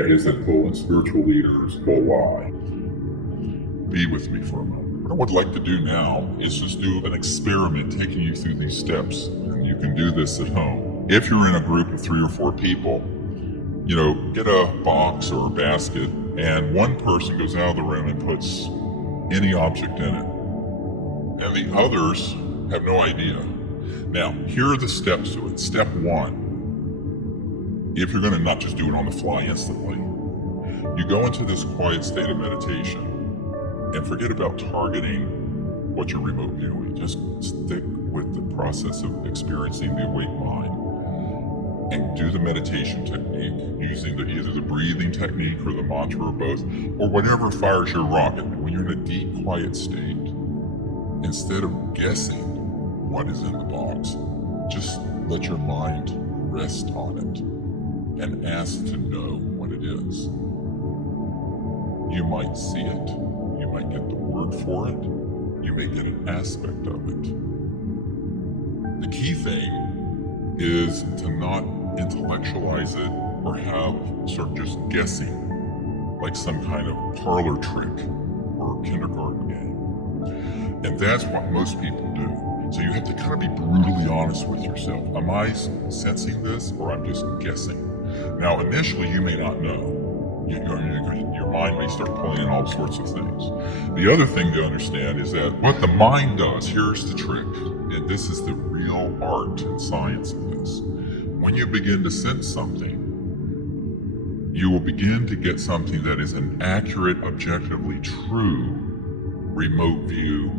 that is that pulling spiritual leaders whole lie. Be with me for a moment. What I would like to do now is just do an experiment taking you through these steps. And you can do this at home. If you're in a group of 3 or 4 people, get a box or a basket, and one person goes out of the room and puts any object in it. And the others have no idea. Now, here are the steps to it. Step 1, if you're going to not just do it on the fly instantly, you go into this quiet state of meditation and forget about targeting what you're remote viewing. Just stick with the process of experiencing the awake mind and do the meditation technique using either the breathing technique or the mantra or both, or whatever fires your rocket. When you're in a deep, quiet state, instead of guessing what is in the box, just let your mind rest on it and ask to know what it is. You might see it, you might get the word for it, you may get an aspect of it. The key thing is to not intellectualize it or start just guessing like some kind of parlor trick or kindergarten game. And that's what most people do. So you have to kind of be brutally honest with yourself. Am I sensing this, or I'm just guessing? Now, initially, you may not know. Your mind may start pulling in all sorts of things. The other thing to understand is that what the mind does, here's the trick, and this is the real art and science of this. When you begin to sense something, you will begin to get something that is an accurate, objectively true remote view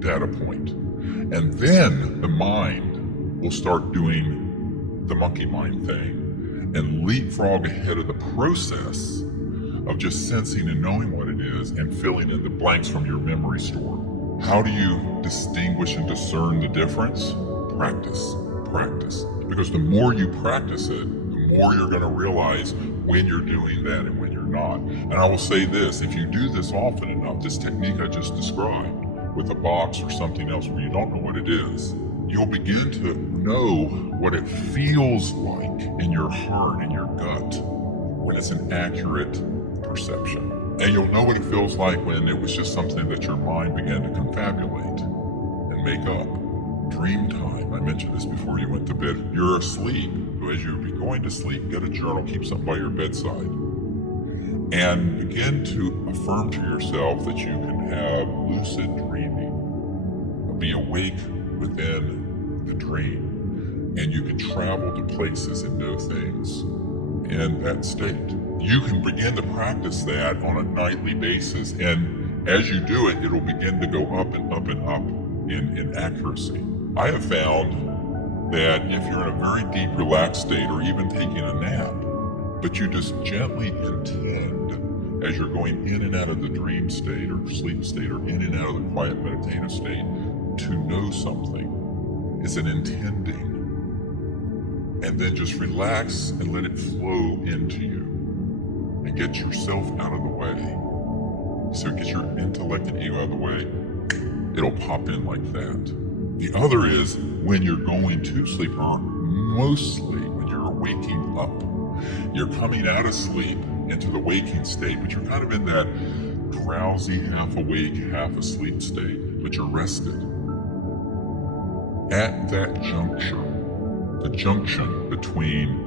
data point. And then the mind will start doing the monkey mind thing and leapfrog ahead of the process of just sensing and knowing what it is and filling in the blanks from your memory store. How do you distinguish and discern the difference? Practice. Because the more you practice it, the more you're going to realize when you're doing that and when you're not. And I will say this, if you do this often enough, this technique I just described, with a box or something else where you don't know what it is, you'll begin to know what it feels like in your heart, in your gut, when it's an accurate perception. And you'll know what it feels like when it was just something that your mind began to confabulate and make up. Dream time, I mentioned this before you went to bed. You're asleep. As you're going to sleep, get a journal, keep something by your bedside, and begin to affirm to yourself that you can have lucid dreaming, be awake within the dream, and you can travel to places and know things in that state. You can begin to practice that on a nightly basis, and as you do it, it'll begin to go up and up and up in accuracy. I have found that if you're in a very deep, relaxed state, or even taking a nap, but you just gently intend, as you're going in and out of the dream state or sleep state, or in and out of the quiet meditative state, to know something. It's an intending. And then just relax and let it flow into you. And get yourself out of the way. So get your intellect and ego out of the way. It'll pop in like that. The other is when you're going to sleep, or mostly when you're waking up. You're coming out of sleep into the waking state, but you're kind of in that drowsy, half awake, half asleep state, but you're rested. At that juncture, the junction between